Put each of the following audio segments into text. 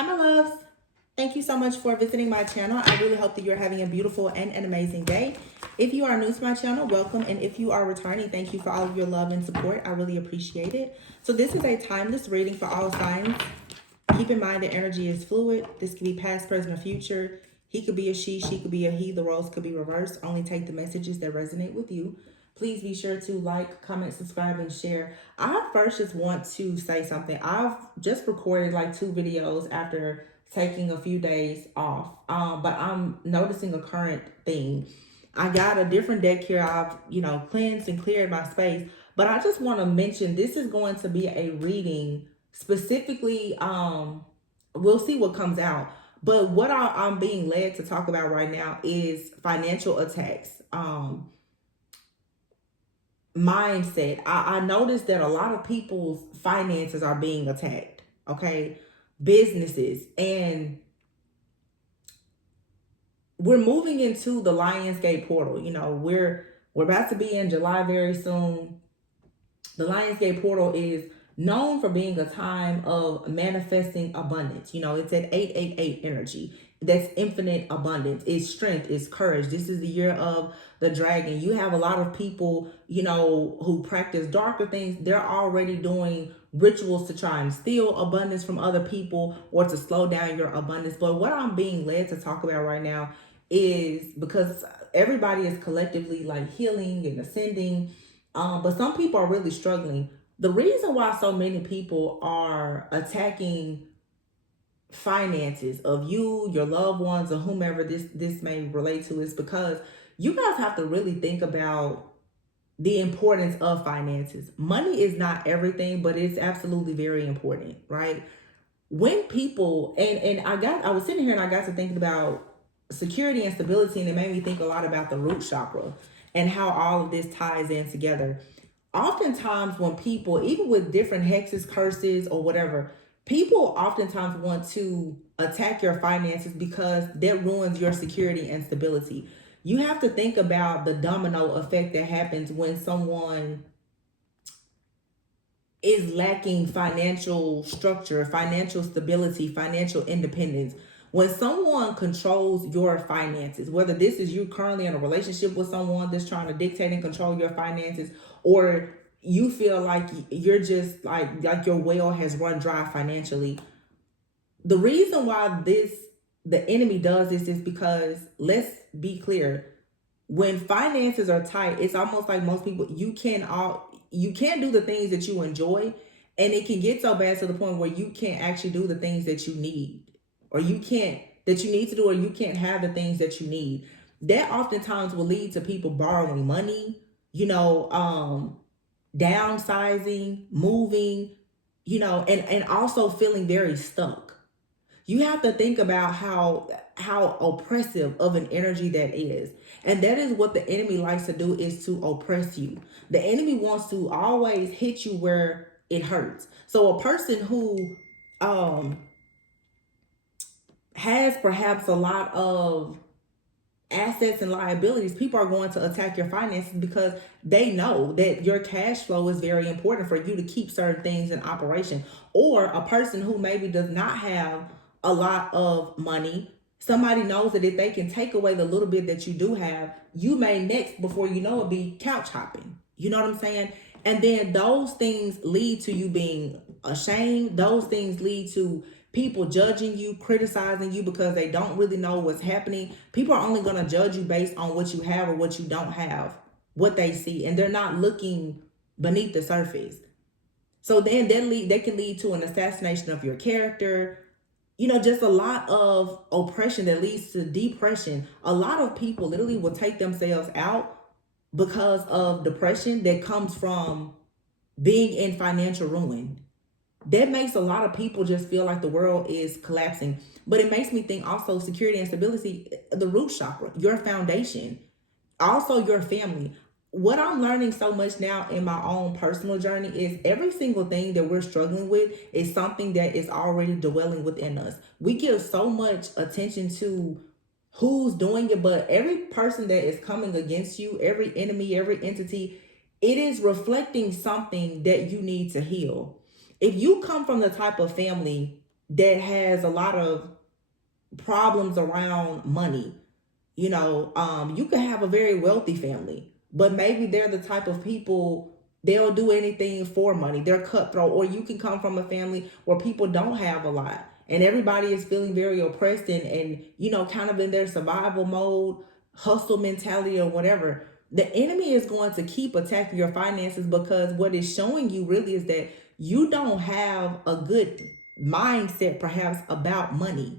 Hi, my loves. Thank you so much for visiting my channel. I really hope that you're having a beautiful and an amazing day. If you are new to my channel, welcome. And if you are returning, thank you for all of your love and support. I really appreciate it. So this is a timeless reading for all signs. Keep in mind that energy is fluid. This could be past, present, or future. He could be a she could be a he. The roles could be reversed. Only take the messages that resonate with you. Please be sure to like, comment, subscribe, and share. I first just want to say something. I've just recorded like 2 videos after taking a few days off. But I'm noticing a current thing. I got a different deck here. I've, cleansed and cleared my space. But I just want to mention this is going to be a reading specifically. We'll see what comes out. But what I'm being led to talk about right now is financial attacks. Mindset. I noticed that a lot of people's finances are being attacked. Okay. Businesses. And we're moving into the Lionsgate portal. We're about to be in July very soon. The Lionsgate portal is known for being a time of manifesting abundance. It's at 888 energy. That's infinite abundance. It's strength, it's courage. This is the year of the dragon. You have a lot of people, who practice darker things. They're already doing rituals to try and steal abundance from other people or to slow down your abundance. But what I'm being led to talk about right now is because everybody is collectively like healing and ascending. But some people are really struggling. The reason why so many people are attacking finances of you, your loved ones, or whomever this may relate to is because you guys have to really think about the importance of finances. Money is not everything, but it's absolutely very important, right? When people and I was sitting here and I got to thinking about security and stability, and it made me think a lot about the root chakra and how all of this ties in together. Oftentimes when people, even with different hexes, curses, or whatever, people oftentimes want to attack your finances because that ruins your security and stability. You have to think about the domino effect that happens when someone is lacking financial structure, financial stability, financial independence. When someone controls your finances, whether this is you currently in a relationship with someone that's trying to dictate and control your finances, or you feel like you're just like your well has run dry financially. The reason why the enemy does this is because, let's be clear, when finances are tight, it's almost like most people, you can't do the things that you enjoy, and it can get so bad to the point where you can't actually do the things that you need, or you can't that you need to do, or you can't have the things that you need. That oftentimes will lead to people borrowing money, downsizing, moving, and also feeling very stuck. You have to think about how oppressive of an energy that is. And that is what the enemy likes to do, is to oppress you. The enemy wants to always hit you where it hurts. So a person who has perhaps a lot of assets and liabilities, people are going to attack your finances because they know that your cash flow is very important for you to keep certain things in operation. Or a person who maybe does not have a lot of money, somebody knows that if they can take away the little bit that you do have, you may next, before you know it, be couch hopping. You know what I'm saying? And then those things lead to you being ashamed. Those things lead to people judging you, criticizing you, because they don't really know what's happening. People are only going to judge you based on what you have or what you don't have, what they see, and they're not looking beneath the surface. So then that can lead to an assassination of your character. Just a lot of oppression that leads to depression. A lot of people literally will take themselves out because of depression that comes from being in financial ruin. That makes a lot of people just feel like the world is collapsing. But it makes me think also security and stability, the root chakra, your foundation, also your family. What I'm learning so much now in my own personal journey is every single thing that we're struggling with is something that is already dwelling within us. We give so much attention to who's doing it, but every person that is coming against you, every enemy, every entity, it is reflecting something that you need to heal. If you come from the type of family that has a lot of problems around money. You could have a very wealthy family, but maybe they're the type of people, they'll do anything for money. They're cutthroat. Or you can come from a family where people don't have a lot and everybody is feeling very oppressed and kind of in their survival mode, hustle mentality or whatever. The enemy is going to keep attacking your finances because what it's showing you really is that you don't have a good mindset perhaps about money.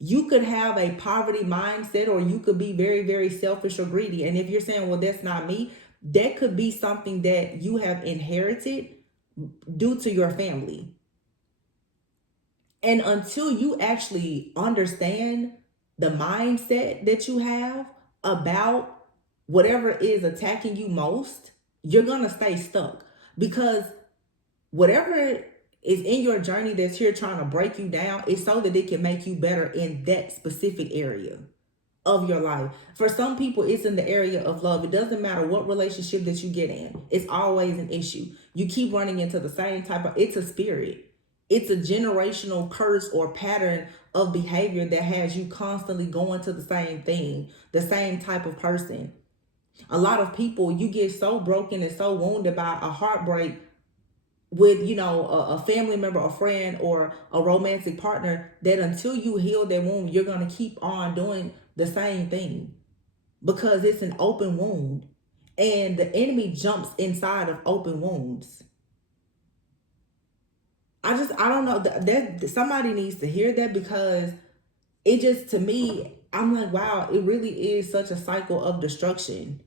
You could have a poverty mindset, or you could be very, very selfish or greedy. And if you're saying, well, that's not me, that could be something that you have inherited due to your family. And until you actually understand the mindset that you have about whatever is attacking you most, you're going to stay stuck, because whatever is in your journey that's here trying to break you down is so that it can make you better in that specific area of your life. For some people, it's in the area of love. It doesn't matter what relationship that you get in, it's always an issue. You keep running into the same it's a spirit. It's a generational curse or pattern of behavior that has you constantly going to the same thing, the same type of person. A lot of people, you get so broken and so wounded by a heartbreak with a family member, a friend, or a romantic partner, that until you heal that wound, you're going to keep on doing the same thing because it's an open wound, and the enemy jumps inside of open wounds. I don't know that somebody needs to hear that, because it just, to me, I'm like, wow, it really is such a cycle of destruction.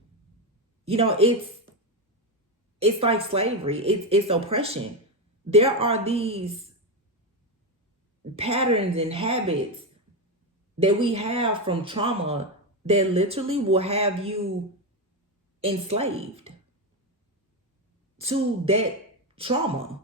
It's like slavery. It's oppression. There are these patterns and habits that we have from trauma that literally will have you enslaved to that trauma,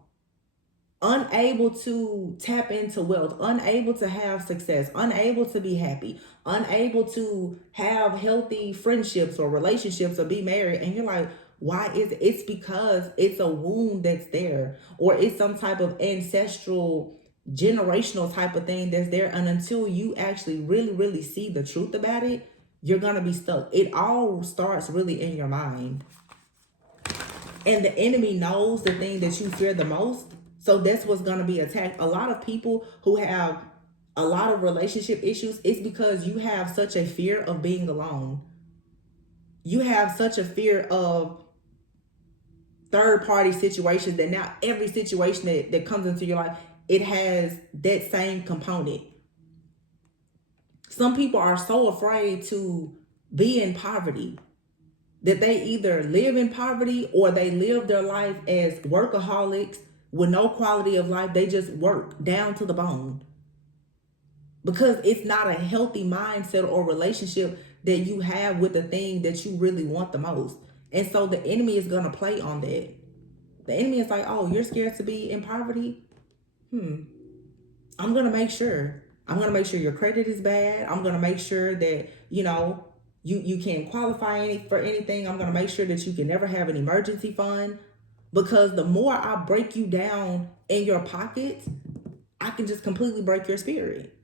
unable to tap into wealth, unable to have success, unable to be happy, unable to have healthy friendships or relationships or be married. And you're like, why is it? It's because it's a wound that's there, or it's some type of ancestral, generational type of thing that's there. And until you actually really, really see the truth about it, you're going to be stuck. It all starts really in your mind. And the enemy knows the thing that you fear the most. So that's what's going to be attacked. A lot of people who have a lot of relationship issues, it's because you have such a fear of being alone. You have such a fear of third party situations that now every situation that comes into your life, it has that same component. Some people are so afraid to be in poverty that they either live in poverty or they live their life as workaholics with no quality of life. They just work down to the bone because it's not a healthy mindset or relationship that you have with the thing that you really want the most. And so the enemy is going to play on that. The enemy is like, oh, you're scared to be in poverty? I'm going to make sure. I'm going to make sure your credit is bad. I'm going to make sure that, you can't qualify for anything. I'm going to make sure that you can never have an emergency fund. Because the more I break you down in your pockets, I can just completely break your spirit.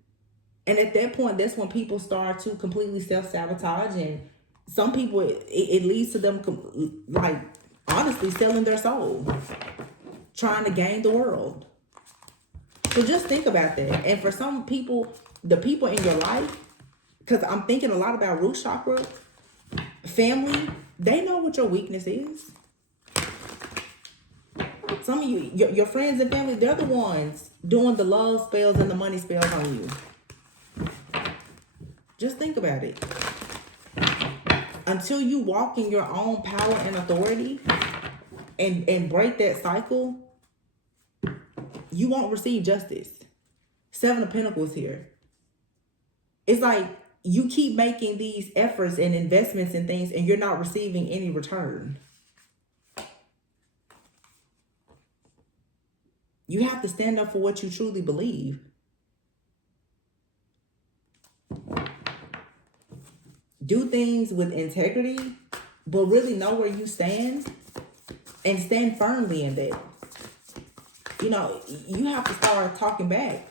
And at that point, that's when people start to completely self-sabotage. And some people, it leads to them, like, honestly, selling their soul, trying to gain the world. So just think about that. And for some people, the people in your life, because I'm thinking a lot about root chakra, family, they know what your weakness is. Some of you, your friends and family, they're the ones doing the love spells and the money spells on you. Just think about it. Until you walk in your own power and authority and break that cycle, you won't receive justice. 7 of Pentacles here. It's like you keep making these efforts and investments in things and you're not receiving any return. You have to stand up for what you truly believe. Do things with integrity, but really know where you stand and stand firmly in that. You have to start talking back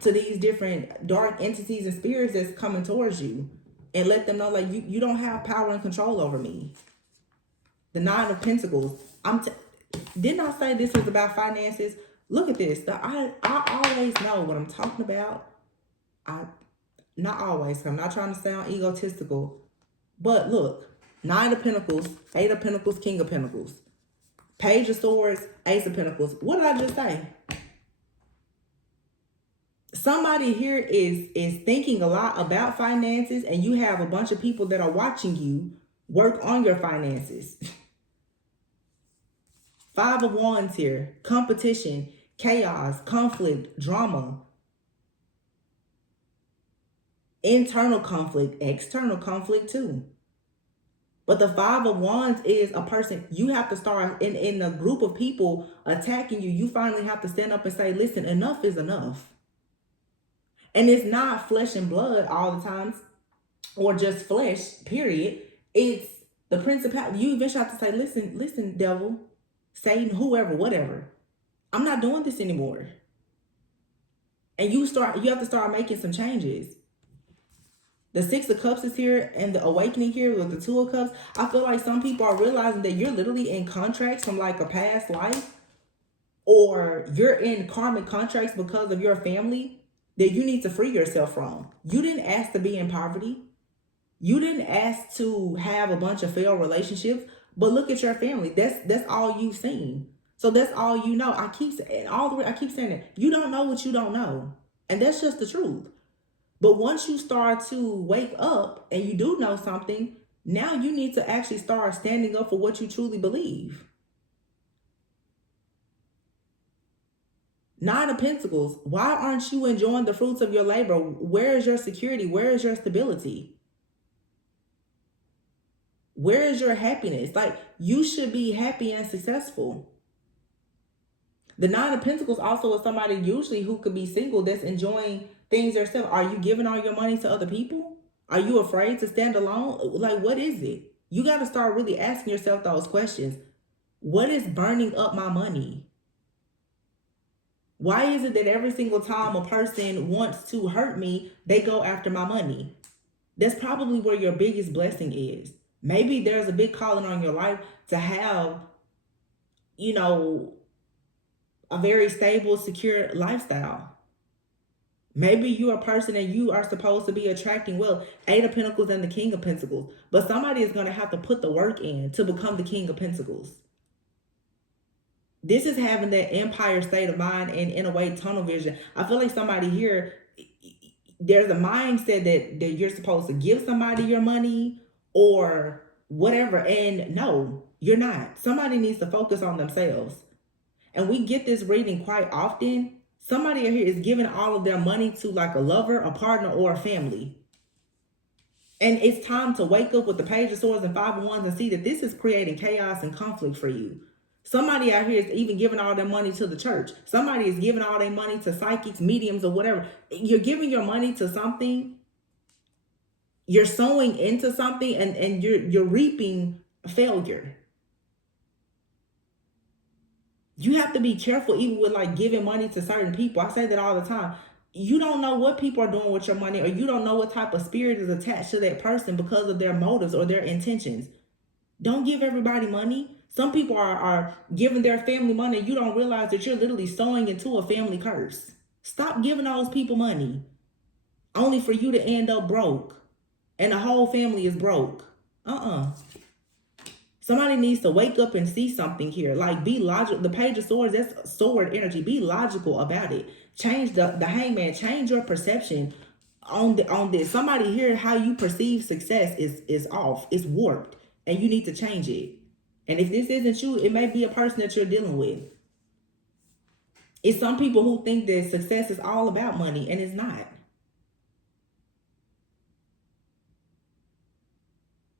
to these different dark entities and spirits that's coming towards you, and let them know like you don't have power and control over me. The Nine of Pentacles. Didn't I say this was about finances? Look at this. I always know what I'm talking about. I not always. I'm not trying to sound egotistical, but look, Nine of Pentacles, Eight of Pentacles, King of Pentacles, Page of Swords, Ace of Pentacles. What did I just say? Somebody here is thinking a lot about finances, and you have a bunch of people that are watching you work on your finances. Five of Wands here. Competition, chaos, conflict, drama, internal conflict, external conflict too. But the Five of Wands is a person, you have to start in a group of people attacking you. You finally have to stand up and say, listen, enough is enough. And it's not flesh and blood all the times, or just flesh, period. It's the principality. You eventually have to say, listen, devil, Satan, whoever, whatever. I'm not doing this anymore. And you have to start making some changes. The Six of Cups is here, and the awakening here with the Two of Cups. I feel like some people are realizing that you're literally in contracts from like a past life, or you're in karmic contracts because of your family that you need to free yourself from. You didn't ask to be in poverty. You didn't ask to have a bunch of failed relationships, but look at your family. That's all you've seen. So that's all you know. I keep saying it. You don't know what you don't know. And that's just the truth. But once you start to wake up and you do know something, now you need to actually start standing up for what you truly believe. Nine of Pentacles. Why aren't you enjoying the fruits of your labor? Where is your security? Where is your stability? Where is your happiness? Like, you should be happy and successful. The Nine of Pentacles also is somebody usually who could be single that's enjoying things yourself. Are you giving all your money to other people? Are you afraid to stand alone? Like, what is it? You got to start really asking yourself those questions. What is burning up my money? Why is it that every single time a person wants to hurt me, they go after my money? That's probably where your biggest blessing is. Maybe there's a big calling on your life to have, a very stable, secure lifestyle. Maybe you're a person and you are supposed to be attracting wealth. Eight of Pentacles and the King of Pentacles. But somebody is going to have to put the work in to become the King of Pentacles. This is having that empire state of mind and, in a way, tunnel vision. I feel like somebody here, there's a mindset that you're supposed to give somebody your money or whatever. And no, you're not. Somebody needs to focus on themselves. And we get this reading quite often. Somebody here is giving all of their money to like a lover, a partner, or a family. And it's time to wake up with the Page of Swords and Five of Wands and see that this is creating chaos and conflict for you. Somebody out here is even giving all their money to the church. Somebody is giving all their money to psychics, mediums, or whatever. You're giving your money to something. You're sowing into something, and you're reaping failure. You have to be careful even with like giving money to certain people. I say that all the time. You don't know what people are doing with your money, or you don't know what type of spirit is attached to that person because of their motives or their intentions. Don't give everybody money. Some people are giving their family money. You don't realize that you're literally sowing into a family curse. Stop giving those people money only for you to end up broke and the whole family is broke. Somebody needs to wake up and see something here. Like, be logical. The Page of Swords, that's sword energy. Be logical about it. Change the Hangman. Change your perception on this. Somebody here, how you perceive success is off. It's warped. And you need to change it. And if this isn't you, it may be a person that you're dealing with. It's some people who think that success is all about money, and it's not.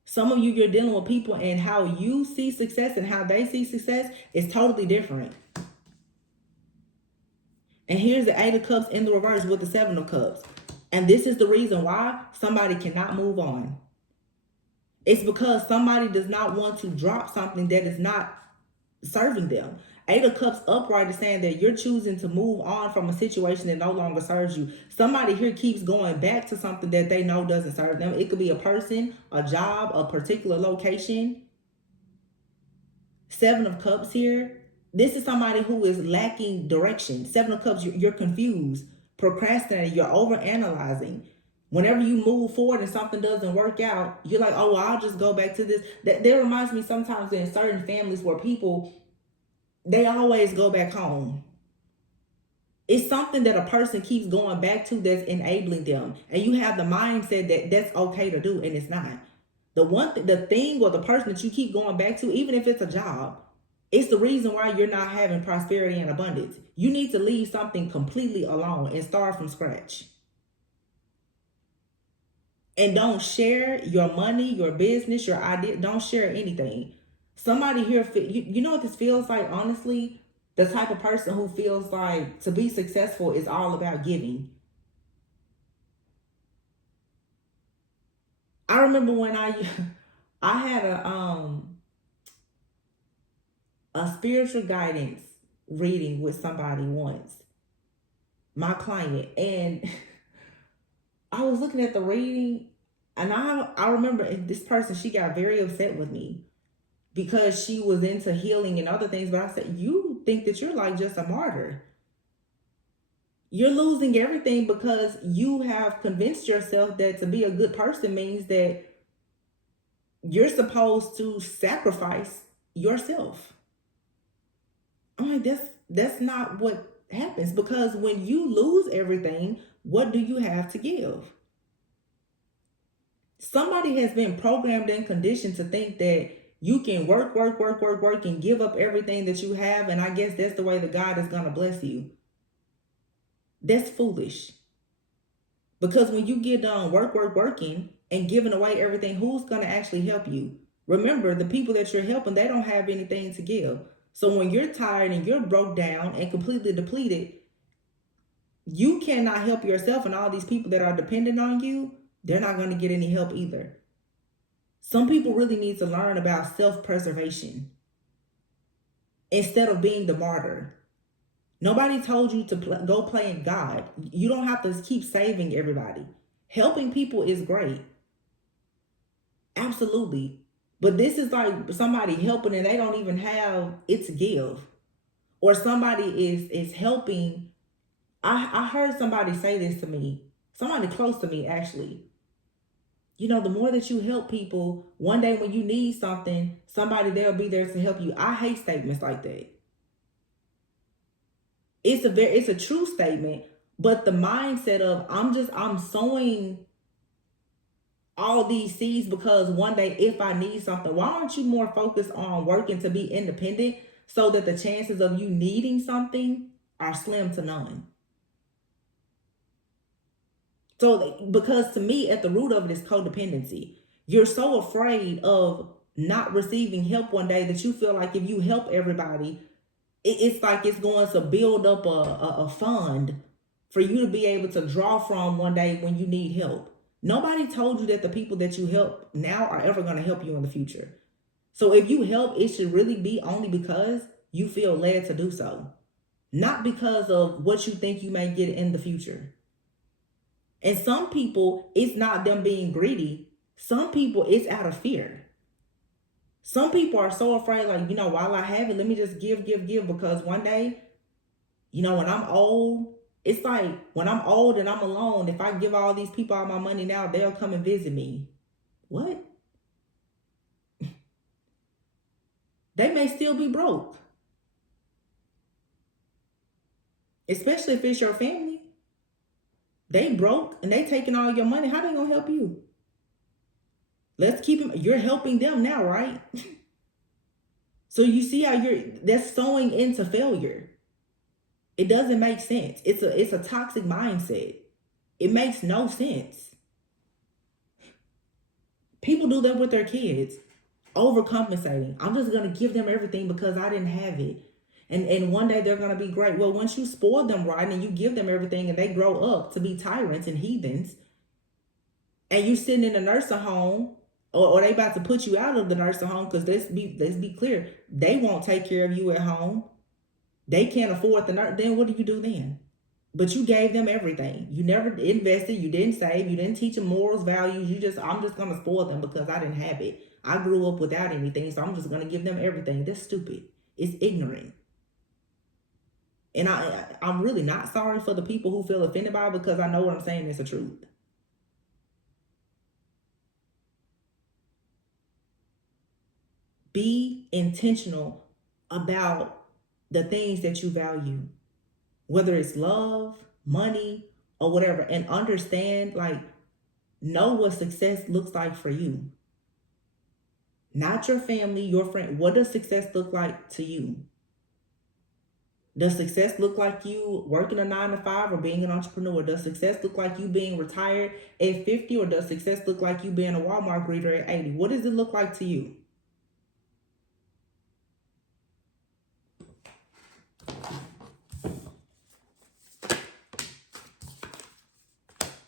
Some of you, you're dealing with people, and how you see success and how they see success is totally different. And here's the Eight of Cups in the reverse with the Seven of Cups. And this is the reason why somebody cannot move on. It's because somebody does not want to drop something that is not serving them. Eight of Cups upright is saying that you're choosing to move on from a situation that no longer serves you. Somebody here keeps going back to something that they know doesn't serve them. It could be a person, a job, a particular location. Seven of Cups here. This is somebody who is lacking direction. Seven of Cups, you're confused, procrastinating, you're overanalyzing. Whenever you move forward and something doesn't work out, you're like, oh, well, I'll just go back to this. That reminds me sometimes in certain families where people, they always go back home. It's something that a person keeps going back to that's enabling them. And you have the mindset that that's okay to do, and it's not. The thing or the person that you keep going back to, even if it's a job, it's the reason why you're not having prosperity and abundance. You need to leave something completely alone and start from scratch. And don't share your money, your business, your idea. Don't share anything. Somebody here, you know what this feels like, honestly? The type of person who feels like to be successful is all about giving. I remember when I had a spiritual guidance reading with somebody once, my client, and I was looking at the reading, and I remember this person, she got very upset with me because she was into healing and other things. But I said, you think that you're like just a martyr. You're losing everything because you have convinced yourself that to be a good person means that you're supposed to sacrifice yourself. I'm like, that's not what happens, because when you lose everything, what do you have to give? Somebody has been programmed and conditioned to think that you can work, and give up everything that you have, and I guess that's the way that God is going to bless you. That's foolish. Because when you get done working and giving away everything, who's going to actually help you? Remember, the people that you're helping, they don't have anything to give. So when you're tired and you're broke down and completely depleted, you cannot help yourself, and all these people that are dependent on you, they're not going to get any help either. Some people really need to learn about self-preservation instead of being the martyr. Nobody told you to go playing God. You don't have to keep saving everybody. Helping people is great. Absolutely. But this is like somebody helping and they don't even have it to give. Or somebody is helping. I heard somebody say this to me. Somebody close to me, actually. You know, the more that you help people, one day when you need something, somebody, they'll be there to help you. I hate statements like that. It's a true statement, but the mindset of I'm sowing all these seeds because one day if I need something, why aren't you more focused on working to be independent so that the chances of you needing something are slim to none? So, because to me, at the root of it is codependency. You're so afraid of not receiving help one day that you feel like if you help everybody, it's like it's going to build up a fund for you to be able to draw from one day when you need help. Nobody told you that the people that you help now are ever going to help you in the future. So if you help, it should really be only because you feel led to do so, not because of what you think you may get in the future. And some people, it's not them being greedy. Some people, it's out of fear. Some people are so afraid, like, while I have it, let me just give, because one day, when I'm old, it's like when I'm old and I'm alone, if I give all these people all my money now, they'll come and visit me. What? They may still be broke. Especially if it's your family. They broke and they taking all your money. How they gonna help you? Let's keep them. You're helping them now, right? So you see how that's sowing into failure. It doesn't make sense. It's a toxic mindset. It makes no sense. People do that with their kids, overcompensating. I'm just gonna give them everything because I didn't have it. And one day they're gonna be great. Well, once you spoil them right and you give them everything and they grow up to be tyrants and heathens, and you sitting in a nursing home, or they about to put you out of the nursing home, because let's be clear, they won't take care of you at home. They can't afford the nurse. Then what do you do then? But you gave them everything. You never invested. You didn't save. You didn't teach them morals, values. I'm just gonna spoil them because I didn't have it. I grew up without anything, so I'm just gonna give them everything. That's stupid. It's ignorant. And I'm really not sorry for the people who feel offended by it, because I know what I'm saying is the truth. Be intentional about the things that you value, whether it's love, money, or whatever, and understand, like, know what success looks like for you. Not your family, your friend. What does success look like to you? Does success look like you working a 9 to 5 or being an entrepreneur? Does success look like you being retired at 50, or does success look like you being a Walmart greeter at 80? What does it look like to you?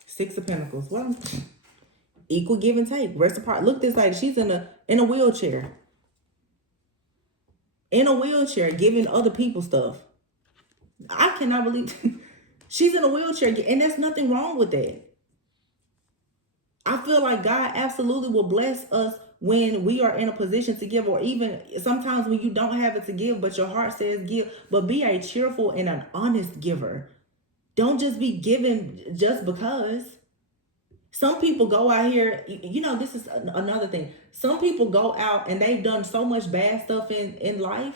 Six of Pentacles. Well, equal give and take. Reciprocity. Look, this lady. She's in a wheelchair. In a wheelchair, giving other people stuff. I cannot believe she's in a wheelchair, and there's nothing wrong with that. I feel like God absolutely will bless us when we are in a position to give, or even sometimes when you don't have it to give, but your heart says give. But be a cheerful and an honest giver. Don't just be giving just because. Some people go out here, this is another thing. Some people go out and they've done so much bad stuff in life.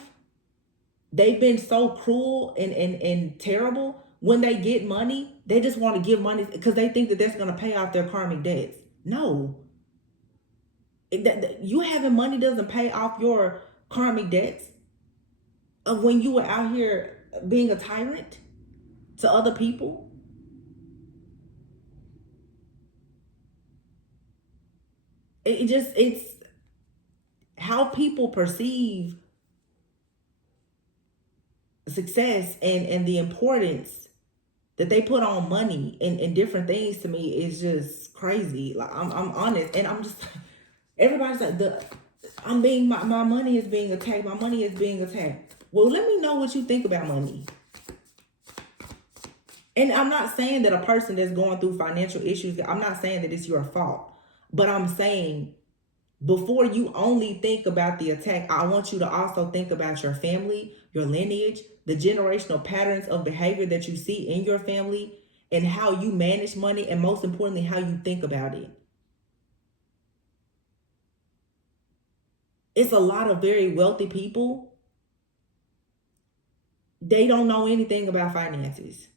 They've been so cruel and terrible. When they get money, they just want to give money because they think that that's going to pay off their karmic debts. No. You having money doesn't pay off your karmic debts of when you were out here being a tyrant to other people. It's how people perceive success and the importance that they put on money and different things to me is just crazy. Like, I'm honest, and I'm just, everybody's like, my money is being attacked. My money is being attacked. Well, let me know what you think about money. And I'm not saying that a person that's going through financial issues, I'm not saying that it's your fault, but I'm saying, before you only think about the attack, I want you to also think about your family, your lineage, the generational patterns of behavior that you see in your family, and how you manage money, and most importantly, how you think about it. It's a lot of very wealthy people. They don't know anything about finances.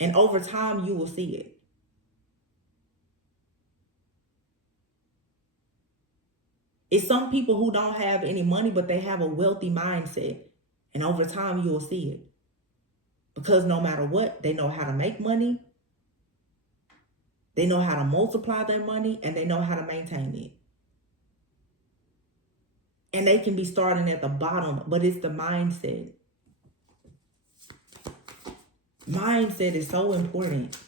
And over time, you will see it. It's some people who don't have any money, but they have a wealthy mindset. And over time, you will see it. Because no matter what, they know how to make money. They know how to multiply their money, and they know how to maintain it. And they can be starting at the bottom, but it's the mindset. Mindset is so important.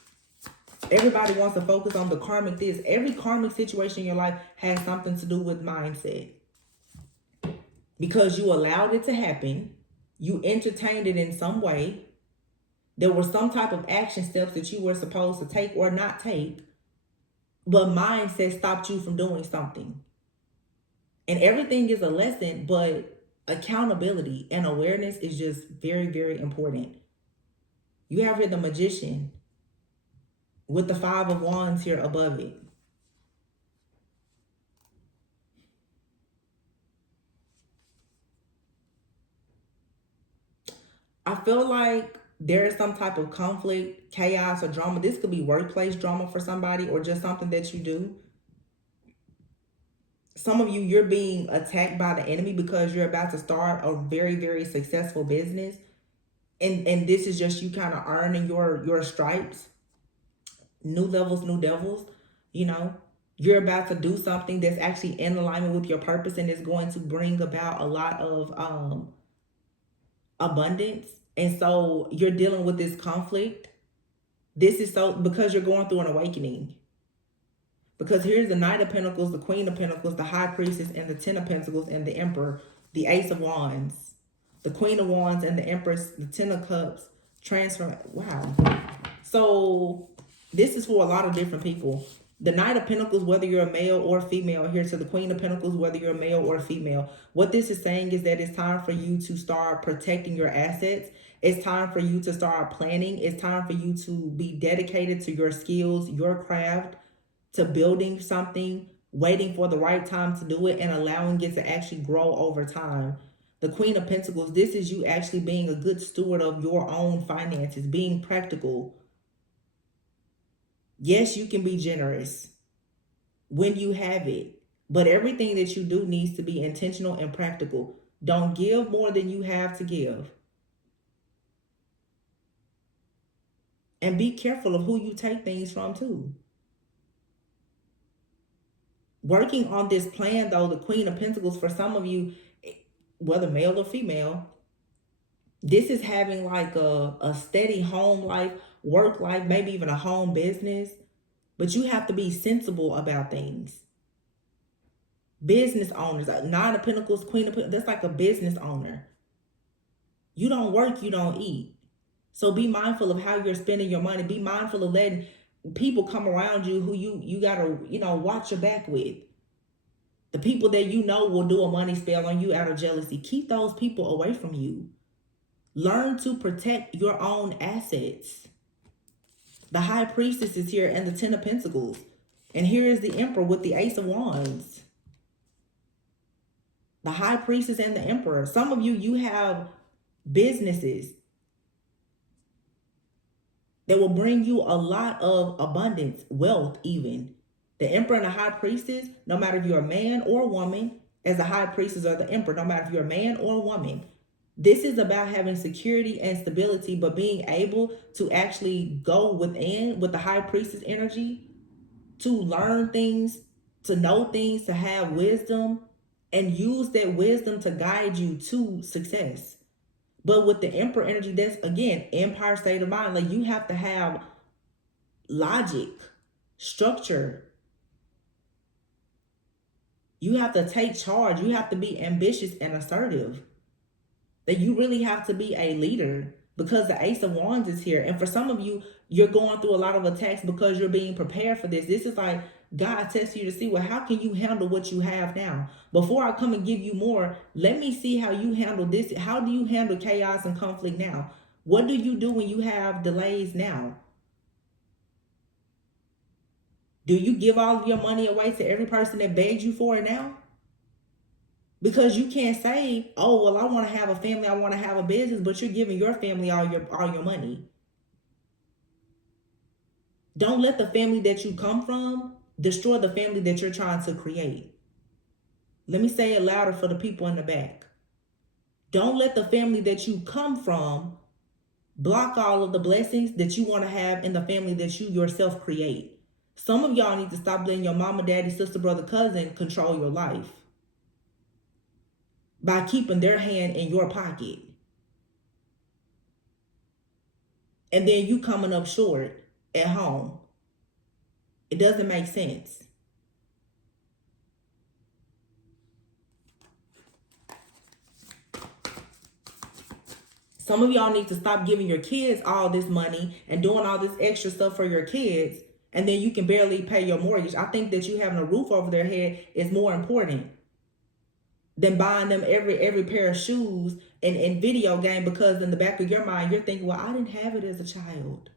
Everybody wants to focus on the karmic this. Every karmic situation in your life has something to do with mindset. Because you allowed it to happen. You entertained it in some way. There were some type of action steps that you were supposed to take or not take. But mindset stopped you from doing something. And everything is a lesson, but accountability and awareness is just very, very important. You have here the Magician with the 5 of Wands here above it. I feel like there is some type of conflict, chaos, or drama. This could be workplace drama for somebody, or just something that you do. Some of you, you're being attacked by the enemy because you're about to start a very, very successful business. And this is just you kind of earning your stripes. New levels, new devils. You're about to do something that's actually in alignment with your purpose, and it's going to bring about a lot of abundance. And so you're dealing with this conflict. This is so because you're going through an awakening. Because here's the Knight of Pentacles, the Queen of Pentacles, the High Priestess, and the Ten of Pentacles, and the Emperor, the Ace of Wands, The Queen of Wands and the Empress, the Ten of Cups, transform. Wow. So this is for a lot of different people. The Knight of Pentacles, whether you're a male or female, here to the Queen of Pentacles, whether you're a male or female. What this is saying is that it's time for you to start protecting your assets. It's time for you to start planning. It's time for you to be dedicated to your skills, your craft, to building something, waiting for the right time to do it, and allowing it to actually grow over time. The Queen of Pentacles, this is you actually being a good steward of your own finances, being practical. Yes, you can be generous when you have it, but everything that you do needs to be intentional and practical. Don't give more than you have to give. And be careful of who you take things from too. Working on this plan though, the Queen of Pentacles, for some of you, whether male or female, this is having like a steady home life, work life, maybe even a home business. But you have to be sensible about things. Business owners, Nine of Pentacles, Queen of Pentacles, that's like a business owner. You don't work, you don't eat. So be mindful of how you're spending your money. Be mindful of letting people come around you who you gotta, watch your back with. The people that you know will do a money spell on you out of jealousy. Keep those people away from you. Learn to protect your own assets. The High Priestess is here and the Ten of Pentacles. And here is the Emperor with the Ace of Wands. The High Priestess and the Emperor. Some of you have businesses that will bring you a lot of abundance, wealth even. The Emperor and the High Priestess, no matter if you're a man or a woman, as the High Priestess or the Emperor, no matter if you're a man or a woman, this is about having security and stability, but being able to actually go within with the High Priestess energy to learn things, to know things, to have wisdom, and use that wisdom to guide you to success. But with the Emperor energy, that's again, Empire state of mind. Like you have to have logic, structure. You have to take charge. You have to be ambitious and assertive. That you really have to be a leader because the Ace of Wands is here. And for some of you, you're going through a lot of attacks because you're being prepared for this. This is like God tests you to see, well, how can you handle what you have now? Before I come and give you more, let me see how you handle this. How do you handle chaos and conflict now? What do you do when you have delays now? Do you give all of your money away to every person that begs you for it now? Because you can't say, oh, well, I want to have a family, I want to have a business, but you're giving your family all your money. Don't let the family that you come from destroy the family that you're trying to create. Let me say it louder for the people in the back. Don't let the family that you come from block all of the blessings that you want to have in the family that you yourself create. Some of y'all need to stop letting your mama, daddy, sister, brother, cousin control your life by keeping their hand in your pocket. And then you coming up short at home. It doesn't make sense. Some of y'all need to stop giving your kids all this money and doing all this extra stuff for your kids, and then you can barely pay your mortgage. I think that you having a roof over their head is more important than buying them every pair of shoes and video game, because in the back of your mind, you're thinking, well, I didn't have it as a child.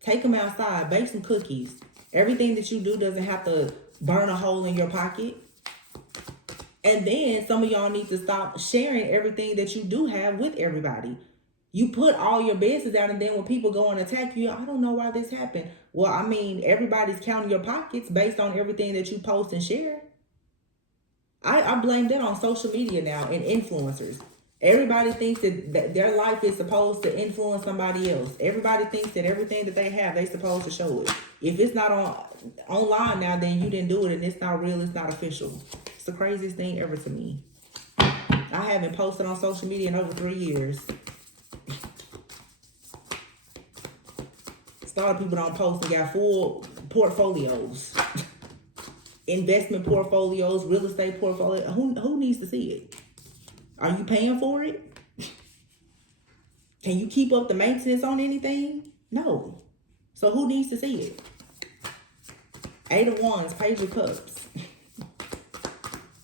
Take them outside, bake some cookies. Everything that you do doesn't have to burn a hole in your pocket. And then some of y'all need to stop sharing everything that you do have with everybody. You put all your business out, and then when people go and attack you, I don't know why this happened. Well, I mean, everybody's counting your pockets based on everything that you post and share. I blame that on social media now and influencers. Everybody thinks that their life is supposed to influence somebody else. Everybody thinks that everything that they have, they're supposed to show it. If it's not online now, then you didn't do it, and it's not real, it's not official. It's the craziest thing ever to me. I haven't posted on social media in over 3 years. A lot of people don't post and got full portfolios. investment portfolios, real estate portfolio. Who needs to see it? Are you paying for it? Can you keep up the maintenance on anything? No. So who needs to see it? Eight of Wands, Page of Cups.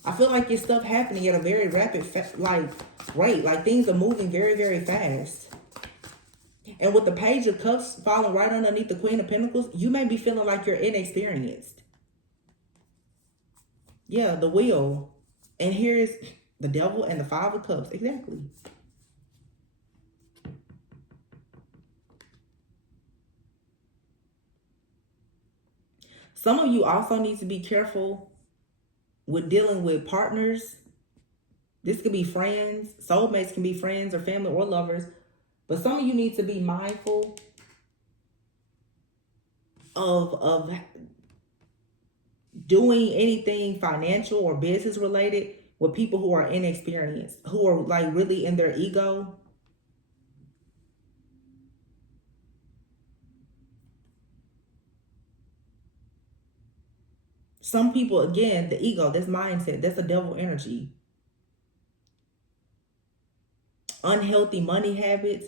I feel like it's stuff happening at a very rapid rate. Like things are moving very, very fast. And with the Page of Cups falling right underneath the Queen of Pentacles, you may be feeling like you're inexperienced. Yeah, the Wheel. And here's the Devil and the Five of Cups. Exactly. Some of you also need to be careful with dealing with partners. This could be friends. Soulmates can be friends or family or lovers. But some of you need to be mindful of doing anything financial or business related with people who are inexperienced, who are like really in their ego. Some people, again, the ego, this mindset, that's a devil energy. Unhealthy money habits.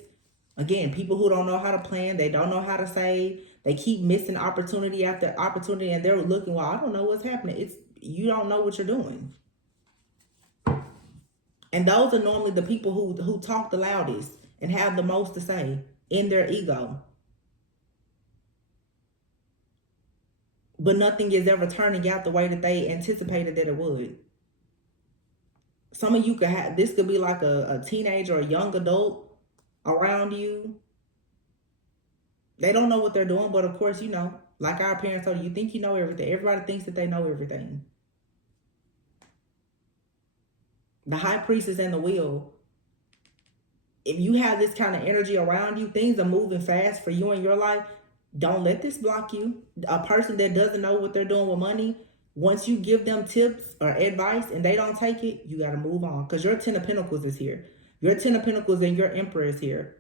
Again, people who don't know how to plan, they don't know how to save, they keep missing opportunity after opportunity, and they're looking, well, I don't know what's happening. It's you don't know what you're doing. And those are normally the people who talk the loudest and have the most to say in their ego. But nothing is ever turning out the way that they anticipated that it would. Some of you could have, this could be like a teenager or a young adult around you. They don't know what they're doing, but of course, you know, like our parents told you, you think you know everything. Everybody thinks that they know everything. The High Priestess and the Wheel. If you have this kind of energy around you, things are moving fast for you in your life. Don't let this block you. A person that doesn't know what they're doing with money, once you give them tips or advice and they don't take it, you got to move on. Because your Ten of Pentacles is here. Your Ten of Pentacles and your Emperor is here.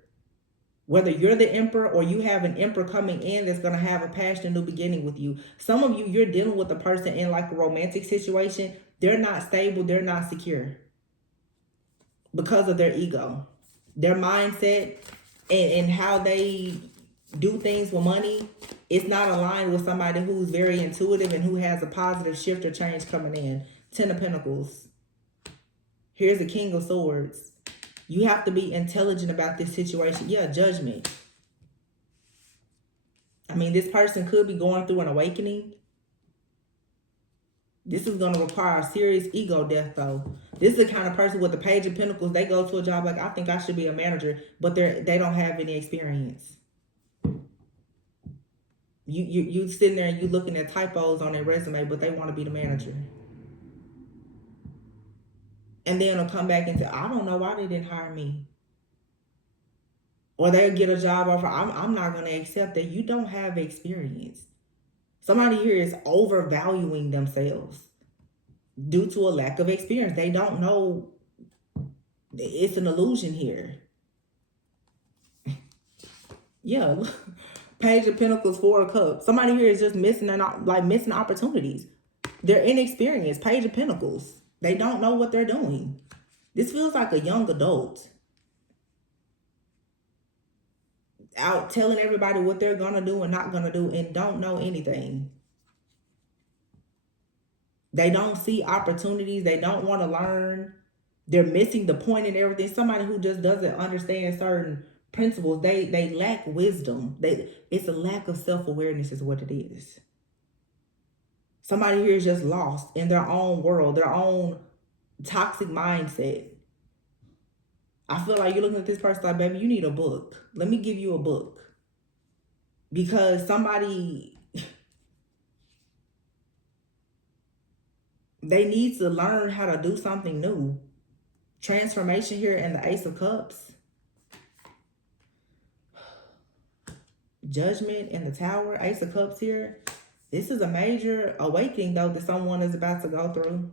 Whether you're the Emperor or you have an Emperor coming in that's going to have a passionate new beginning with you. Some of you, you're dealing with a person in like a romantic situation. They're not stable. They're not secure. Because of their ego. Their mindset and how they do things with money, it's not aligned with somebody who's very intuitive and who has a positive shift or change coming in. Ten of Pentacles. Here's the King of Swords. You have to be intelligent about this situation. Yeah, Judgment. I mean, this person could be going through an awakening. This is going to require a serious ego death, though. This is the kind of person with the Page of Pentacles. They go to a job like, I think I should be a manager, but they don't have any experience. You sitting there and you looking at typos on their resume, but they want to be the manager. And then they'll come back and say, I don't know why they didn't hire me. Or they'll get a job offer. I'm not going to accept that. You don't have experience. Somebody here is overvaluing themselves due to a lack of experience. They don't know. It's an illusion here. Yeah. Page of Pentacles, Four of Cups. Somebody here is just missing opportunities. They're inexperienced. Page of Pentacles. They don't know what they're doing. This feels like a young adult out telling everybody what they're going to do and not going to do and don't know anything. They don't see opportunities. They don't want to learn. They're missing the point in everything. Somebody who just doesn't understand certain principles. They lack wisdom. It's a lack of self-awareness is what it is. Somebody here is just lost in their own world, their own toxic mindset. I feel like you're looking at this person like, baby, you need a book. Let me give you a book. Because somebody, they need to learn how to do something new. Transformation here and the Ace of Cups. Judgment in the Tower, Ace of Cups here. This is a major awakening, though, that someone is about to go through.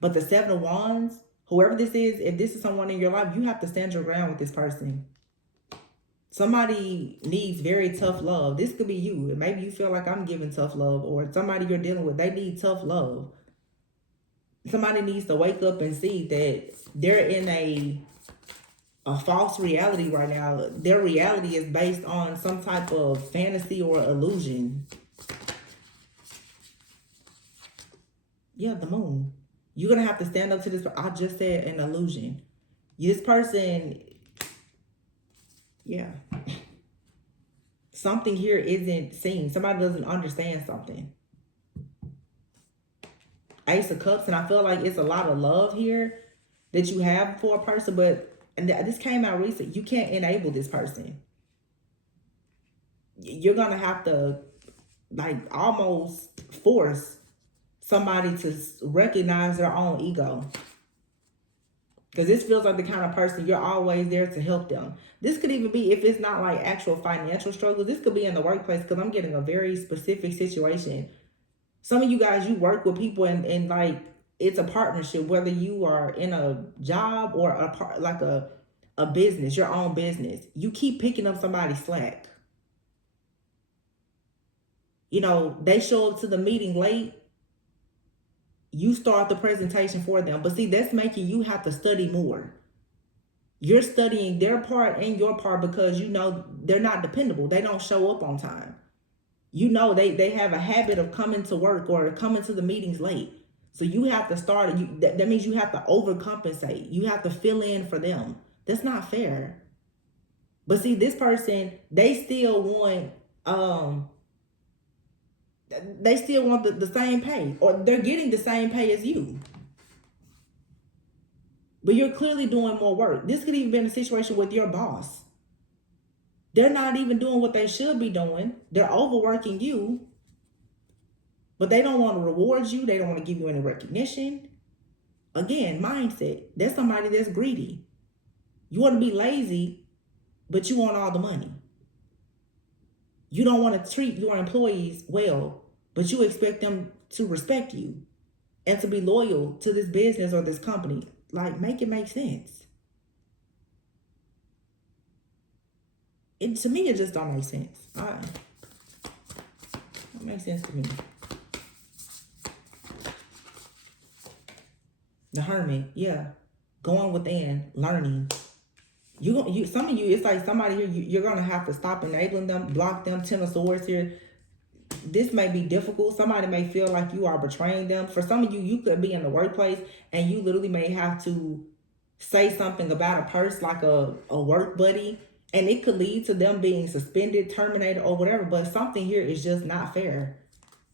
But the Seven of Wands, whoever this is, if this is someone in your life, you have to stand your ground with this person. Somebody needs very tough love. This could be you. Maybe you feel like I'm giving tough love, or somebody you're dealing with, they need tough love. Somebody needs to wake up and see that they're in a false reality right now. Their reality is based on some type of fantasy or illusion. Yeah, the moon. You're going to have to stand up to this. I just said an illusion. This person, yeah. Something here isn't seen. Somebody doesn't understand something. Ace of Cups, and I feel like it's a lot of love here that you have for a person, but and this came out recent. You can't enable this person. You're going to have to like almost force somebody to recognize their own ego. Because this feels like the kind of person you're always there to help them. This could even be, if it's not like actual financial struggles, this could be in the workplace, because I'm getting a very specific situation. Some of you guys, you work with people and like it's a partnership, whether you are in a job or a business, your own business. You keep picking up somebody's slack. You know, they show up to the meeting late. You start the presentation for them. But see, that's making you have to study more. You're studying their part and your part because you know they're not dependable. They don't show up on time. You know they have a habit of coming to work or coming to the meetings late. So you have to start. That means you have to overcompensate. You have to fill in for them. That's not fair. But see, this person, they still want the same pay, or they're getting the same pay as you. But you're clearly doing more work. This could even be a situation with your boss. They're not even doing what they should be doing. They're overworking you, but they don't want to reward you. They don't want to give you any recognition. Again, mindset. That's somebody that's greedy. You want to be lazy, but you want all the money. You don't want to treat your employees well, but you expect them to respect you and to be loyal to this business or this company. Like, make it make sense. To me, it just don't make sense. It makes sense to me. The Hermit, yeah. Going within, learning. Some of you, it's like somebody here, you're going to have to stop enabling them, block them. Ten of Swords here. This may be difficult. Somebody may feel like you are betraying them. For some of you, you could be in the workplace and you literally may have to say something about a person, like a work buddy, and it could lead to them being suspended, terminated, or whatever. But something here is just not fair.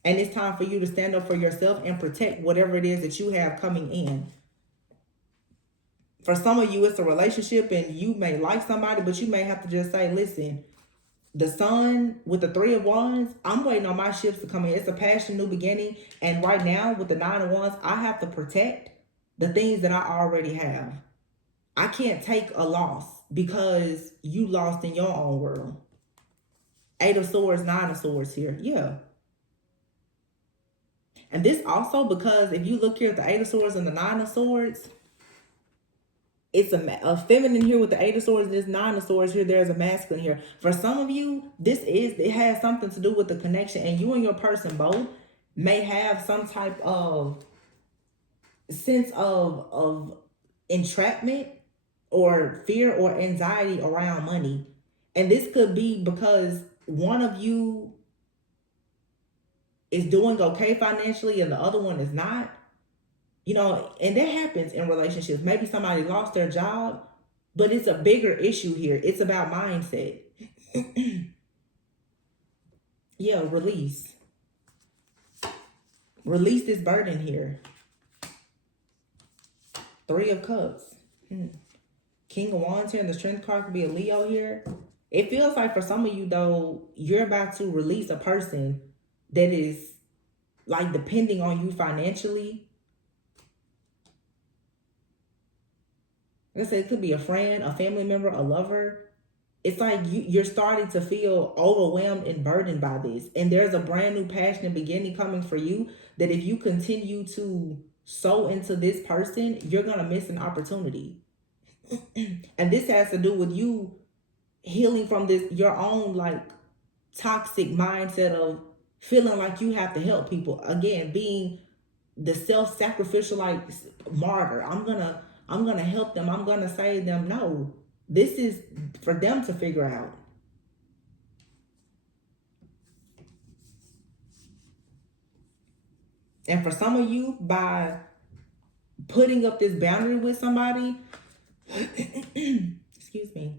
And it's time for you to stand up for yourself and protect whatever it is that you have coming in. For some of you, it's a relationship and you may like somebody, but you may have to just say, listen, the Sun with the Three of Wands, I'm waiting on my ships to come in. It's a passion, new beginning. And right now with the Nine of Wands, I have to protect the things that I already have. I can't take a loss because you lost in your own world. Eight of Swords, Nine of Swords here. Yeah. And this also, because if you look here at the Eight of Swords and the Nine of Swords, it's a feminine here with the Eight of Swords. This Nine of Swords here, there's a masculine here. For some of you, it has something to do with the connection, and you and your person both may have some type of sense of entrapment or fear or anxiety around money. And this could be because one of you is doing okay financially and the other one is not. You know, and that happens in relationships. Maybe somebody lost their job, but it's a bigger issue here. It's about mindset. Yeah, release. Release this burden here. Three of Cups. King of Wands here, and the Strength card could be a Leo here. It feels like for some of you, though, you're about to release a person that is like depending on you financially. Like I said, it could be a friend, a family member, a lover. It's like you're starting to feel overwhelmed and burdened by this. And there's a brand new passionate beginning coming for you that if you continue to sow into this person, you're going to miss an opportunity. And this has to do with you healing from this, your own like toxic mindset of feeling like you have to help people. Again, being the self-sacrificial like martyr. I'm gonna help them. I'm gonna save them. No, this is for them to figure out. And for some of you, by putting up this boundary with somebody, excuse me,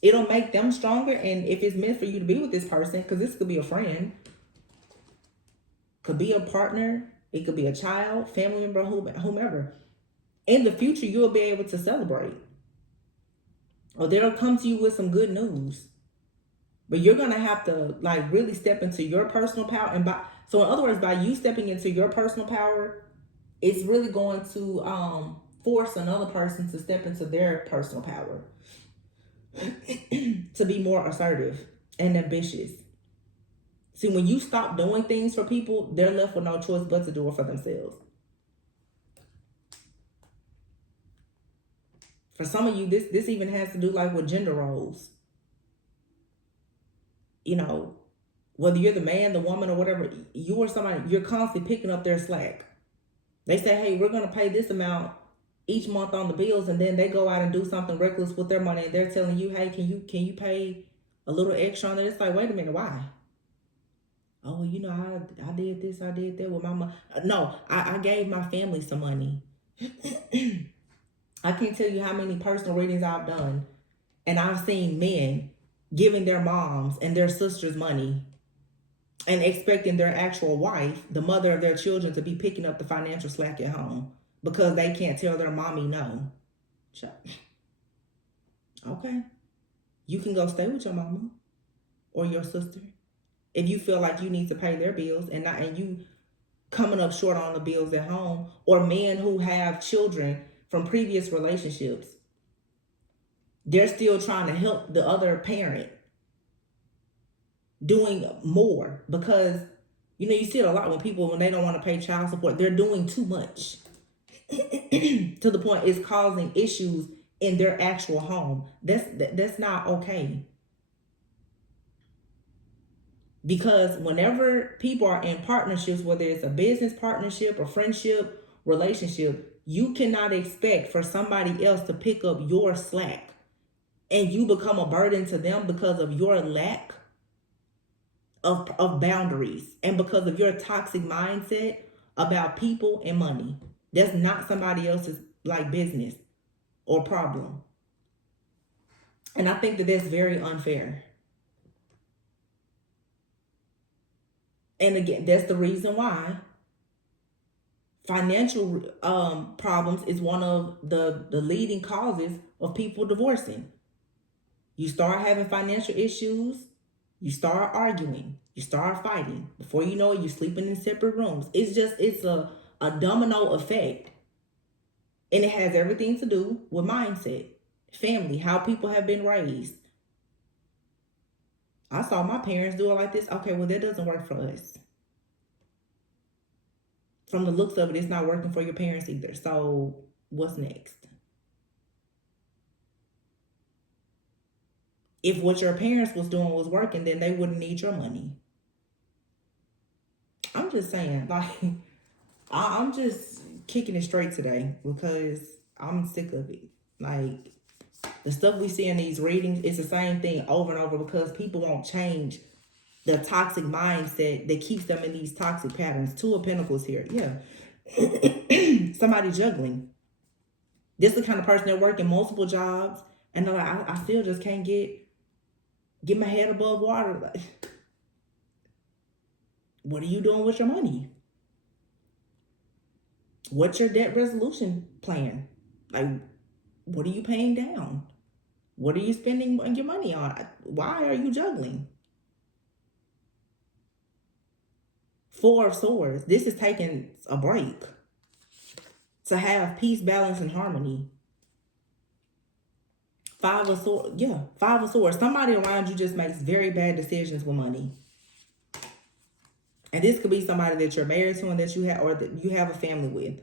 it'll make them stronger. And if it's meant for you to be with this person, because this could be a friend, could be a partner, it could be a child, family member, whomever. In the future, you'll be able to celebrate. Or they'll come to you with some good news. But you're gonna have to like really step into your personal power. And so in other words, by you stepping into your personal power, it's really going to force another person to step into their personal power. To be more assertive and ambitious. See, when you stop doing things for people, they're left with no choice but to do it for themselves. For some of you, this even has to do like with gender roles. You know, whether you're the man, the woman, or whatever, you or somebody, you're constantly picking up their slack. They say, hey, we're going to pay this amount each month on the bills, and then they go out and do something reckless with their money, and they're telling you, hey, can you pay a little extra on it? It's like, wait a minute, why? Oh, you know, I did this, I did that with my money. No, I gave my family some money. I can't tell you how many personal readings I've done, and I've seen men giving their moms and their sisters money and expecting their actual wife, the mother of their children, to be picking up the financial slack at home because they can't tell their mommy no. Okay. You can go stay with your mama or your sister if you feel like you need to pay their bills and you coming up short on the bills at home. Or men who have children from previous relationships, they're still trying to help the other parent doing more because, you know, you see it a lot when people, when they don't want to pay child support, they're doing too much to the point it's causing issues in their actual home. That's not okay. Because whenever people are in partnerships, whether it's a business partnership or friendship, relationship, you cannot expect for somebody else to pick up your slack and you become a burden to them because of your lack of boundaries and because of your toxic mindset about people and money. That's not somebody else's like business or problem. And I think that that's very unfair. And again, that's the reason why financial problems is one of the leading causes of people divorcing. You start having financial issues, you start arguing, you start fighting. Before you know it, you're sleeping in separate rooms. It's a domino effect. And it has everything to do with mindset, family, how people have been raised. I saw my parents do it like this. Okay, well, that doesn't work for us. From the looks of it, it's not working for your parents either. So what's next? If what your parents was doing was working, then they wouldn't need your money. I'm just saying, like, I'm just kicking it straight today because I'm sick of it. Like, the stuff we see in these readings, it's the same thing over and over because people won't change the toxic mindset that keeps them in these toxic patterns. Two of Pentacles here. Yeah. Somebody juggling. This is the kind of person that working multiple jobs and they're like, I still just can't get my head above water. Like, what are you doing with your money? What's your debt resolution plan? Like, what are you paying down? What are you spending your money on? Why are you juggling? Four of Swords. This is taking a break to have peace, balance, and harmony. Five of Swords. Yeah, Five of Swords. Somebody around you just makes very bad decisions with money. And this could be somebody that you're married to and that you have, or that you have a family with.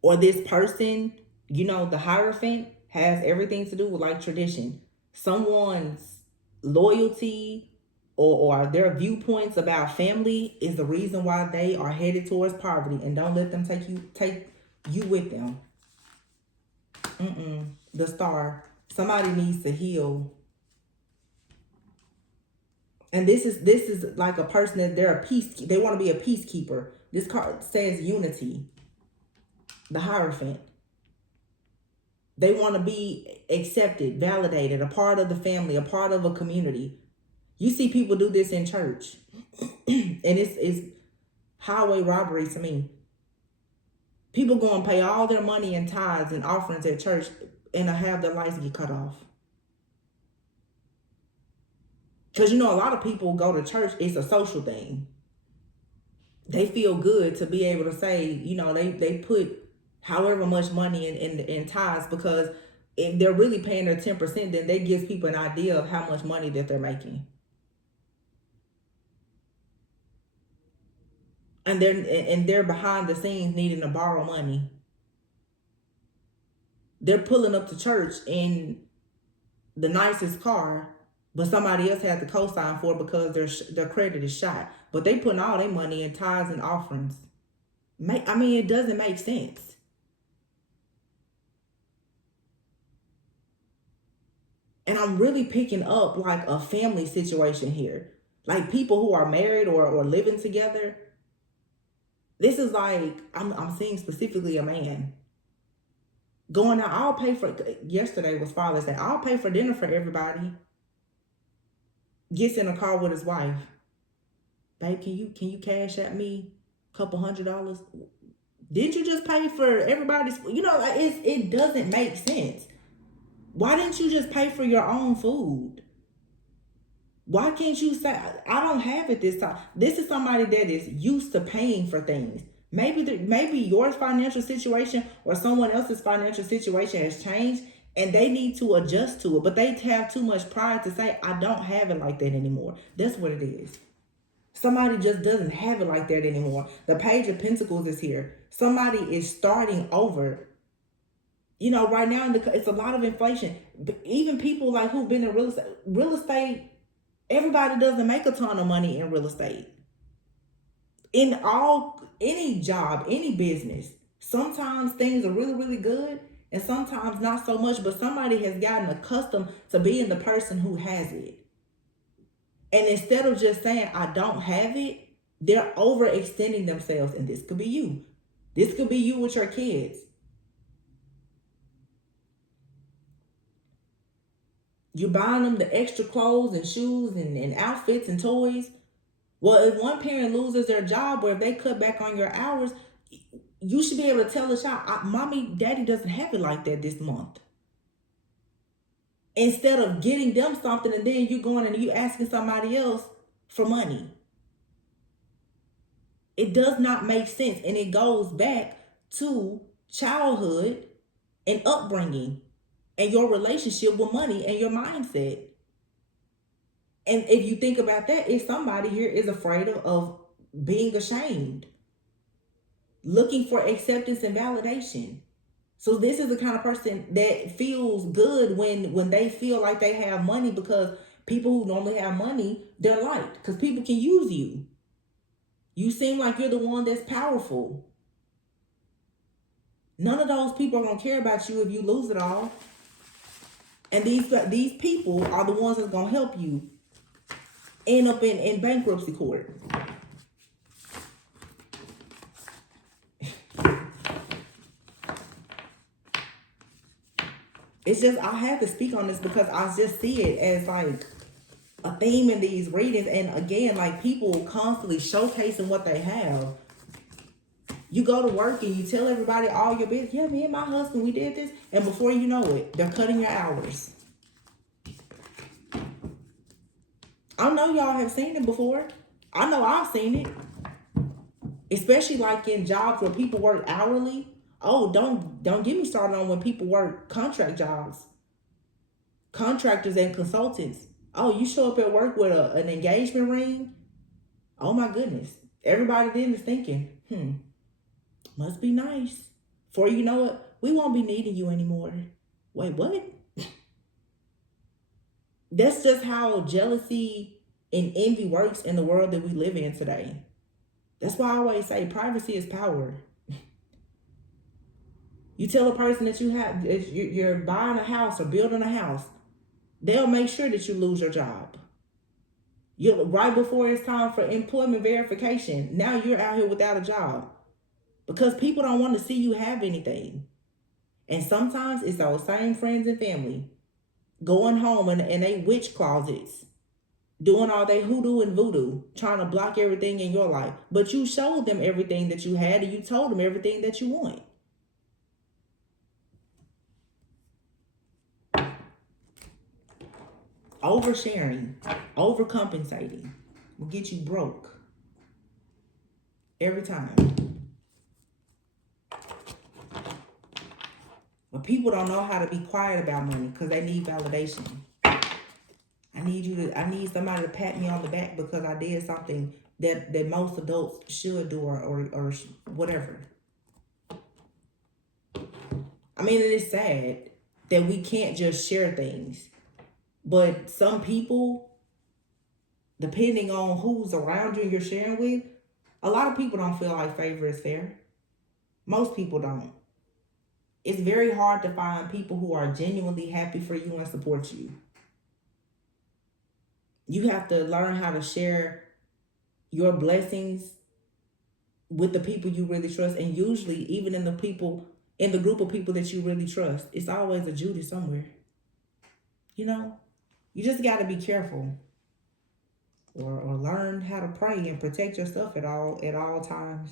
Or this person, you know, the Hierophant has everything to do with like tradition. Someone's loyalty or their viewpoints about family is the reason why they are headed towards poverty, and don't let them take you with them. The star. Somebody needs to heal. And this is like a person that they're a peace. They want to be a peacekeeper. This card says unity. The Hierophant. They want to be accepted, validated, a part of the family, a part of a community. You see people do this in church. And it's highway robbery to me. People go and pay all their money in tithes and offerings at church and have their lights get cut off. Because a lot of people go to church, it's a social thing. They feel good to be able to say, they put however much money in tithes, because if they're really paying their 10%, then that gives people an idea of how much money that they're making. And they're behind the scenes needing to borrow money. They're pulling up to church in the nicest car, but somebody else had to co-sign for it because their credit is shot. But they putting all their money in tithes and offerings. It doesn't make sense. And I'm really picking up like a family situation here. Like people who are married or living together. This is like, I'm seeing specifically a man going out. I'll pay for, yesterday was Father's Day, I'll pay for dinner for everybody. Gets in a car with his wife. Babe, can you cash at me a couple $100? Didn't you just pay for everybody's? It doesn't make sense. Why didn't you just pay for your own food? Why can't you say, I don't have it this time? This is somebody that is used to paying for things. Maybe your financial situation or someone else's financial situation has changed and they need to adjust to it. But they have too much pride to say, I don't have it like that anymore. That's what it is. Somebody just doesn't have it like that anymore. The Page of Pentacles is here. Somebody is starting over. Right now it's a lot of inflation. Even people like who've been in real estate, everybody doesn't make a ton of money in real estate. In any job, any business, sometimes things are really, really good and sometimes not so much, but somebody has gotten accustomed to being the person who has it. And instead of just saying, I don't have it, they're overextending themselves. And this could be you. This could be you with your kids. You're buying them the extra clothes and shoes and outfits and toys. Well, if one parent loses their job or if they cut back on your hours, you should be able to tell the child, Mommy, Daddy doesn't have it like that this month. Instead of getting them something and then you going and you asking somebody else for money. It does not make sense. And it goes back to childhood and upbringing and your relationship with money and your mindset. And if you think about that, if somebody here is afraid of being ashamed, looking for acceptance and validation. So this is the kind of person that feels good when they feel like they have money, because people who normally have money, they're liked because people can use you. You seem like you're the one that's powerful. None of those people are going to care about you if you lose it all. And these people are the ones that's going to help you end up in bankruptcy court. It's just, I have to speak on this because I just see it as like a theme in these readings. And again, like people constantly showcasing what they have. You go to work and you tell everybody all your business. Yeah, me and my husband, we did this. And before you know it, they're cutting your hours. I know y'all have seen it before. I know I've seen it. Especially like in jobs where people work hourly. Oh, don't get me started on when people work contract jobs. Contractors and consultants. Oh, you show up at work with an engagement ring? Oh my goodness. Everybody then is thinking, must be nice. Before you know it, we won't be needing you anymore. Wait, what? That's just how jealousy and envy works in the world that we live in today. That's why I always say privacy is power. You tell a person that you're buying a house or building a house, they'll make sure that you lose your job. You right before it's time for employment verification. Now you're out here without a job because people don't want to see you have anything. And sometimes it's those same friends and family going home in they witch closets, doing all they hoodoo and voodoo, trying to block everything in your life. But you showed them everything that you had and you told them everything that you want. Oversharing, overcompensating will get you broke every time. But people don't know how to be quiet about money because they need validation. I need somebody to pat me on the back because I did something that most adults should do or whatever. I mean, it is sad that we can't just share things. But some people, depending on who's around you and you're sharing with, a lot of people don't feel like favor is fair. Most people don't. It's very hard to find people who are genuinely happy for you and support you. You have to learn how to share your blessings with the people you really trust. And usually, even in the group of people that you really trust, it's always a Judas somewhere. You know? You just got to be careful or learn how to pray and protect yourself at all times.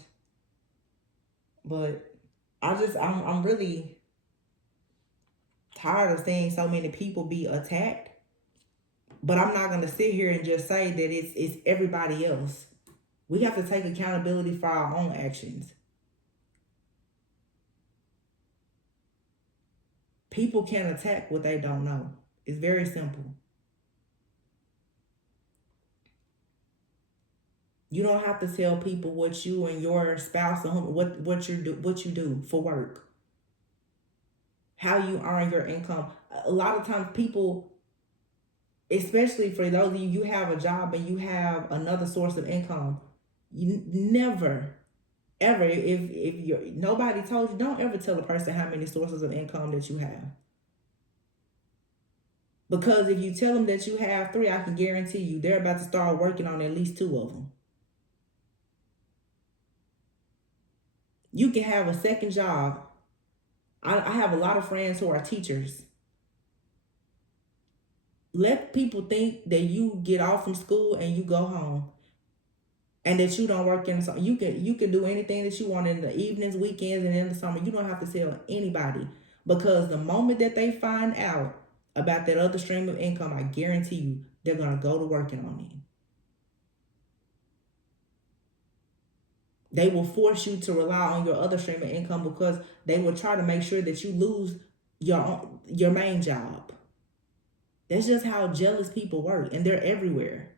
But I'm really tired of seeing so many people be attacked. But I'm not going to sit here and just say that it's everybody else. We have to take accountability for our own actions. People can't attack what they don't know. It's very simple. You don't have to tell people what you and your spouse or what you do for work. How you earn your income. A lot of times people, especially for those of you have a job and you have another source of income, you never ever, if you're nobody told you, don't ever tell a person how many sources of income that you have. Because if you tell them that you have 3, I can guarantee you they're about to start working on at least 2 of them. You can have a second job. I have a lot of friends who are teachers. Let people think that you get off from school and you go home and that you don't work in the summer. You can do anything that you want in the evenings, weekends, and in the summer. You don't have to tell anybody, because the moment that they find out about that other stream of income, I guarantee you they're going to go to working on it. They will force you to rely on your other stream of income because they will try to make sure that you lose your main job. That's just how jealous people work, and they're everywhere.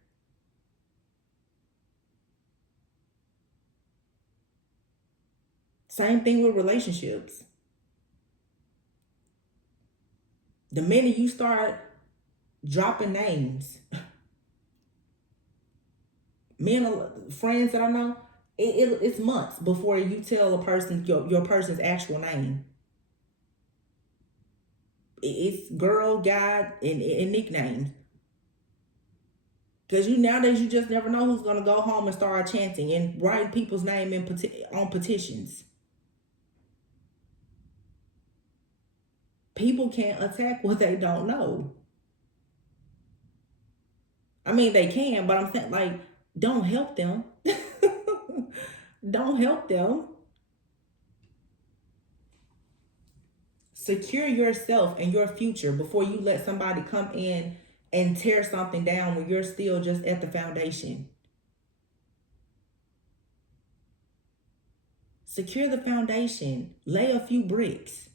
Same thing with relationships. The minute you start dropping names, me and friends that I know, it's months before you tell a person your person's actual name. It's girl, guy, and nicknames. Because nowadays you just never know who's gonna go home and start chanting and writing people's name on petitions. People can't attack what they don't know. I mean, they can, but I'm saying, like, don't help them. Don't help them. Secure yourself and your future before you let somebody come in and tear something down when you're still just at the foundation. Secure the foundation. Lay a few bricks.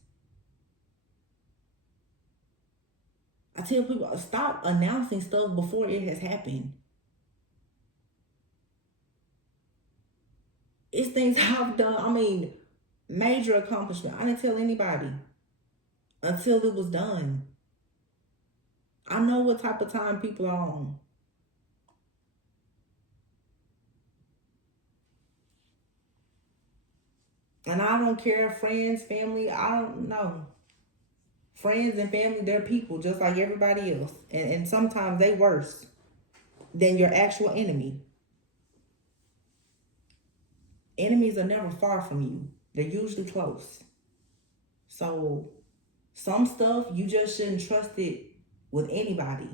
I tell people, stop announcing stuff before it has happened. It's things I've done. I mean, major accomplishment. I didn't tell anybody until it was done. I know what type of time people are on. And I don't care, friends, family, I don't know. Friends and family, they're people just like everybody else. And sometimes they worse than your actual enemy. Enemies are never far from you. They're usually close. So some stuff you just shouldn't trust it with anybody.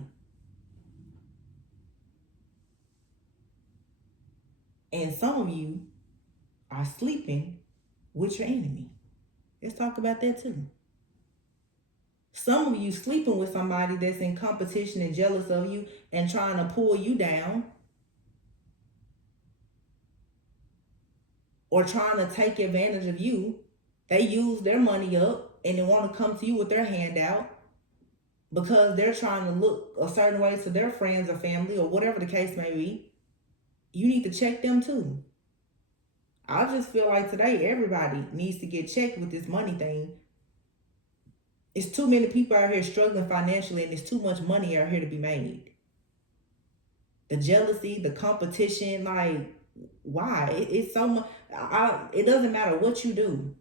And some of you are sleeping with your enemy. Let's talk about that too. Some of you sleeping with somebody that's in competition and jealous of you and trying to pull you down or trying to take advantage of you. They use their money up and they want to come to you with their hand out because they're trying to look a certain way to their friends or family or whatever the case may be. You need to check them too. I just feel like today everybody needs to get checked with this money thing. It's too many people out here struggling financially and there's too much money out here to be made. The jealousy, the competition, like, why? It's so much. It doesn't matter what you do.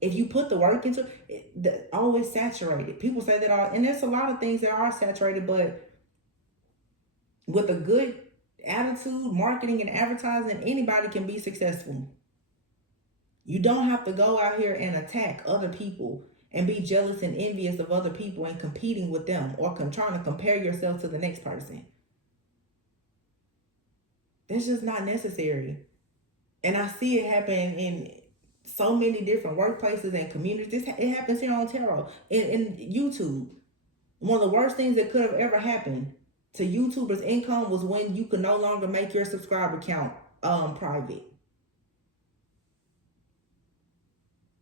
If you put the work into it, always saturated. People say that all, and there's a lot of things that are saturated, but with a good attitude, marketing, and advertising, anybody can be successful. You don't have to go out here and attack other people and be jealous and envious of other people and competing with them or trying to compare yourself to the next person. That's just not necessary. And I see it happen in so many different workplaces and communities. It happens here on Tarot, in YouTube. One of the worst things that could have ever happened to YouTubers' income was when you could no longer make your subscriber count private.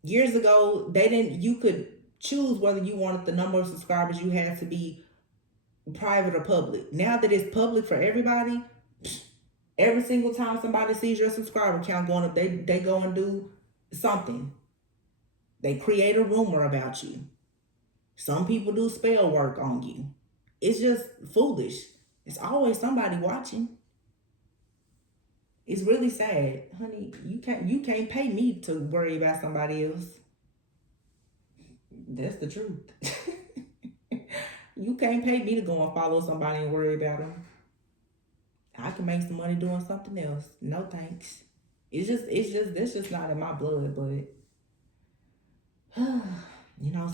Years ago, you could choose whether you wanted the number of subscribers you had to be private or public. Now that it's public for everybody, every single time somebody sees your subscriber count going up, they go and do something. They create a rumor about you. Some people do spell work on you. It's just foolish. It's always somebody watching. It's really sad, honey. You can't pay me to worry about somebody else. That's the truth. You can't pay me to go and follow somebody and worry about them. I can make some money doing something else. No thanks. That's just not in my blood, but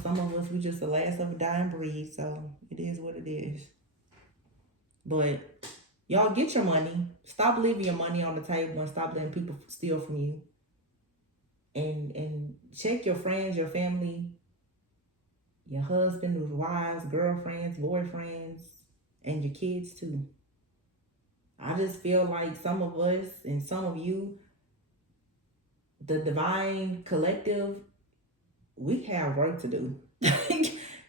some of us, we just the last of a dying breed, so it is what it is. But y'all get your money. Stop leaving your money on the table and stop letting people steal from you. And check your friends, your family, your husband, your wives, girlfriends, boyfriends, and your kids too. I just feel like some of us and some of you, the divine collective, we have work to do.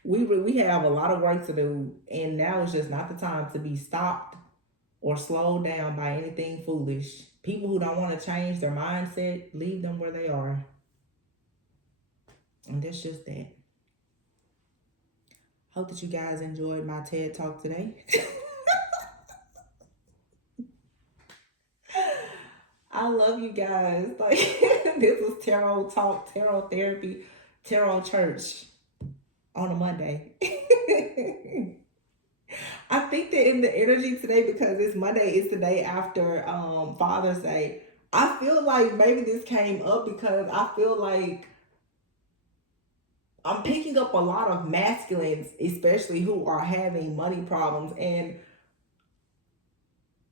we have a lot of work to do, and now is just not the time to be stopped or slowed down by anything foolish. People who don't want to change their mindset, leave them where they are. And that's just that. Hope that you guys enjoyed my TED Talk today. I love you guys. Like, this was Tarot Talk, Tarot Therapy, Tarot Church on a Monday. I think that in the energy today, because it's Monday, it's the day after Father's Day. I feel like maybe this came up because I feel like I'm picking up a lot of masculines, especially who are having money problems. And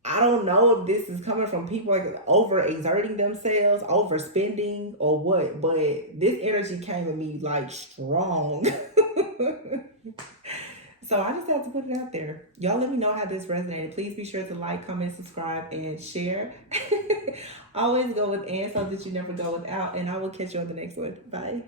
I don't know if this is coming from people like overexerting themselves, overspending, or what, but this energy came at me like strong. So I just have to put it out there. Y'all let me know how this resonated. Please be sure to like, comment, subscribe, and share. Always go with and so that you never go without. And I will catch you on the next one. Bye.